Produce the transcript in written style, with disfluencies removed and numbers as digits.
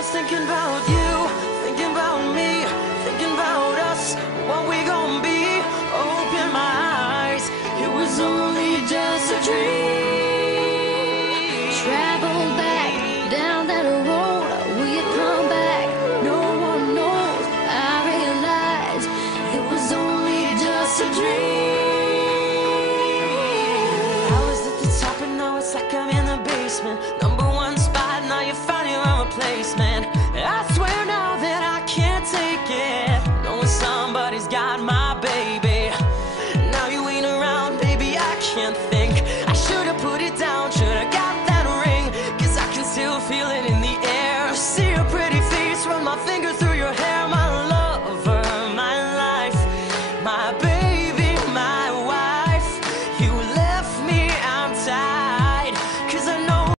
was thinking about you, thinking about me, thinking about us, what we gon' be. Open my eyes, it was only just a dream. Travel back down that road, will you come back? No one knows. I realized it was only just a dream. I was at the top and now it's like I'm in the basement. Number one spot, now you found your own replacement. I swear now that I can't take it, knowing somebody's got my baby. Now you ain't around, baby, I can't think.